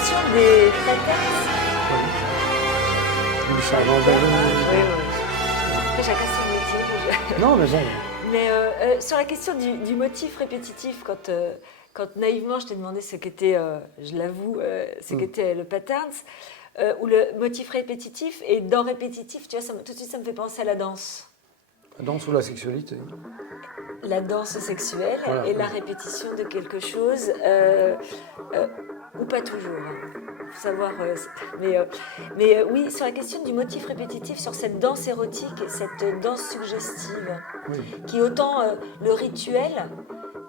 question des patterns. Oui. Ça va Après, chacun son métier. Non, mais bon. Mais sur la question du motif répétitif, quand naïvement je t'ai demandé ce qu'était, je l'avoue, ce qu'était le patterns, ou le motif répétitif, et dans répétitif, tu vois, tout de suite ça me fait penser à la danse. La danse ou la sexualité. La danse sexuelle Voilà, et la oui. répétition de quelque chose, ou pas toujours. Faut savoir. Mais oui, sur la question du motif répétitif, sur cette danse érotique, cette danse suggestive, Oui. qui est autant le rituel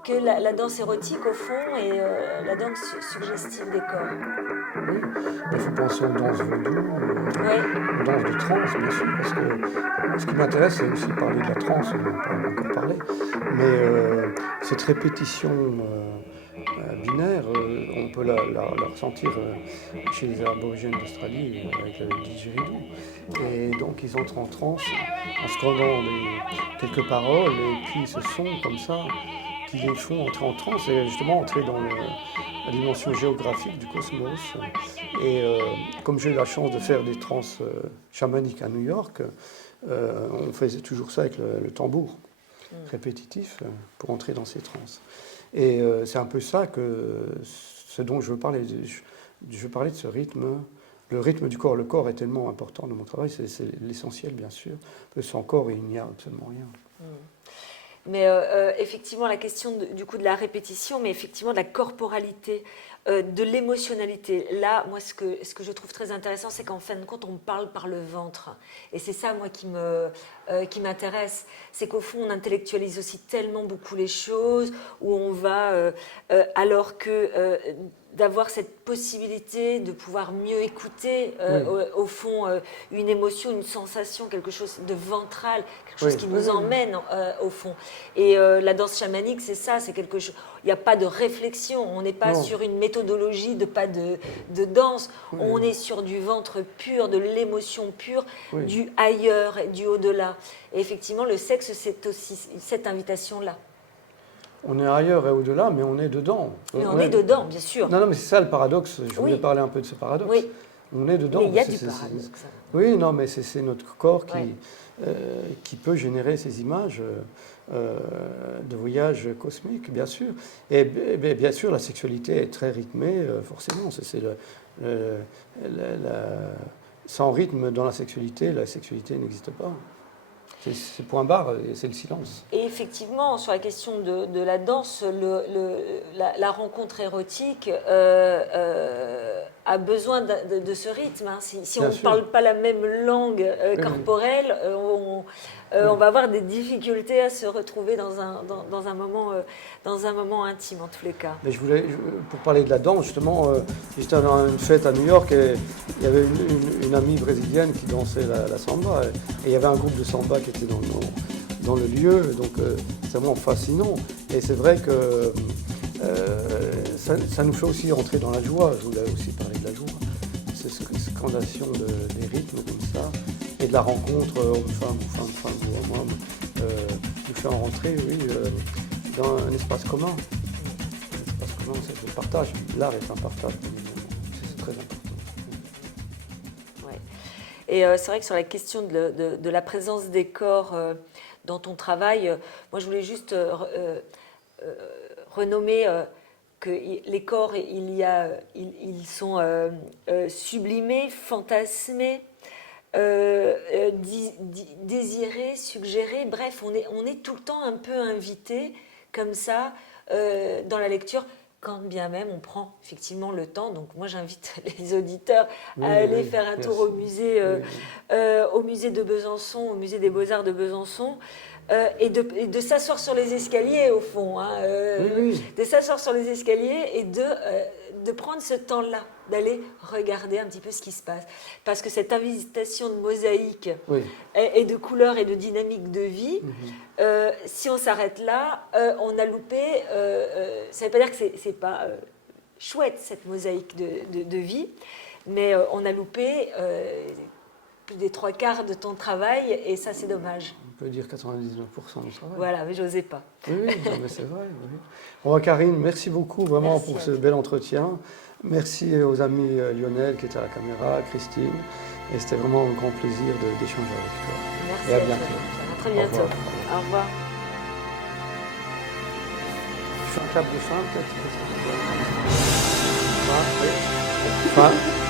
que la danse érotique au fond et la danse suggestive des corps. Oui. Il faut penser aux danses vaudou, Oui, aux danses de trance, bien sûr, parce que ce qui m'intéresse, c'est aussi parler de la trance, on n'en a pas encore parlé, mais cette répétition binaire, on peut la ressentir chez les aborigènes d'Australie avec le didgeridoo. Et donc ils entrent en transe en scandant quelques paroles et puis ce son comme ça qui les font entrer en transe et justement entrer dans la dimension géographique du cosmos. Et comme j'ai eu la chance de faire des transes chamaniques à New York, on faisait toujours ça avec le tambour répétitif pour entrer dans ces transes. Et c'est un peu ça ce dont je veux parler. Je veux parler de ce rythme, le rythme du corps. Le corps est tellement important dans mon travail, c'est l'essentiel bien sûr. Sans corps, il n'y a absolument rien. Mais effectivement, la question du coup de la répétition, mais effectivement de la corporalité, de l'émotionnalité. Là, moi, ce que je trouve très intéressant, c'est qu'en fin de compte, on parle par le ventre. Et c'est ça, moi, qui m'intéresse. C'est qu'au fond, on intellectualise aussi tellement beaucoup les choses, où on va, alors que d'avoir cette possibilité de pouvoir mieux écouter, au fond, une émotion, une sensation, quelque chose de ventral, quelque chose qui nous emmène au fond. Et la danse chamanique, c'est ça, c'est quelque chose. Il n'y a pas de réflexion, on n'est pas sur une méthodologie de pas de danse, on est sur du ventre pur, de l'émotion pure, du ailleurs, du au-delà. Et effectivement, le sexe, c'est aussi cette invitation-là. On est ailleurs et au-delà, mais on est dedans. Mais on est dedans, bien sûr. Non, mais c'est ça le paradoxe. Je voulais parler un peu de ce paradoxe. Oui. On est dedans. Mais il y a du paradoxe. Oui, non, mais c'est notre corps qui peut générer ces images de voyage cosmique, bien sûr. Et bien sûr, la sexualité est très rythmée, forcément. Sans rythme dans la sexualité n'existe pas. C'est point barre, c'est le silence. Et effectivement, sur la question de la danse, la rencontre érotique a besoin de ce rythme. Hein. Si on ne parle pas la même langue corporelle, on va avoir des difficultés à se retrouver dans un moment intime, en tous les cas. Mais pour parler de la danse, justement, j'étais dans une fête à New York et il y avait une amie brésilienne qui dansait la samba. Et il y avait un groupe de samba qui était dans le lieu, donc c'est vraiment fascinant. Et c'est vrai que ça nous fait aussi rentrer dans la joie. Je voulais aussi parler de la joie. Cette scandation des rythmes comme ça, et de la rencontre homme-femme, femme-femme, homme-homme, nous fait rentrer, dans un espace commun. Un espace commun, c'est le partage. L'art est un partage, c'est très important. Ouais. Et c'est vrai que sur la question de la présence des corps dans ton travail, moi je voulais juste renommer que les corps, ils sont sublimés, fantasmés, désirés, suggérés. Bref, on est tout le temps un peu invité comme ça dans la lecture. Quand bien même on prend effectivement le temps. Donc moi j'invite les auditeurs à aller faire un tour au musée de Besançon, au musée des Beaux-Arts de Besançon, et de s'asseoir sur les escaliers au fond, de s'asseoir sur les escaliers et de prendre ce temps-là, d'aller regarder un petit peu ce qui se passe. Parce que cette invitation de mosaïque et de couleurs et de dynamique de vie, si on s'arrête là, on a loupé. Ça ne veut pas dire que c'est pas chouette cette mosaïque de vie, mais on a loupé plus des 3/4 de ton travail et ça c'est dommage. On peut dire 99% du travail. Voilà, mais j'osais pas. Oui, mais c'est vrai. Oui. Bon, Karine, merci beaucoup vraiment pour ce bel entretien. Merci aux amis Lionel qui était à la caméra, Christine. Et c'était vraiment un grand plaisir d'échanger avec toi. Merci Et à à bientôt. toi. À très bientôt. Au revoir. Je fais un clap de fin peut-être. Fin, oui. Fin.